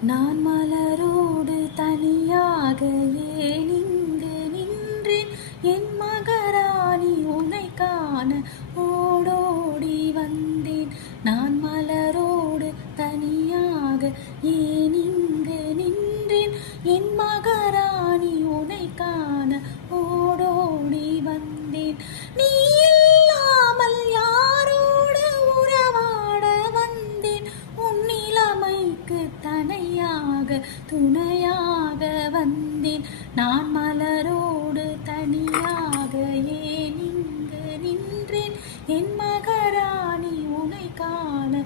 நான் மலரோடு தனியாக ஏன் இங்கு நின்றேன்? என் மகராணி உனை காண ஓடோடி வந்தேன். நான் மலரோடு தனியாக ஏன் இங்கு நின்றேன்? என் மகராணி உனை காண ஓடோடி வந்தேன். நீ இல்லாமல் யாரோடு உறவாட வந்தேன்? உன் நிலைமைக்கு துணையாக வந்தேன். நான் மலரோடு தனியாக ஏன் இங்கு நின்றேன்? என் மகராணி உனை காண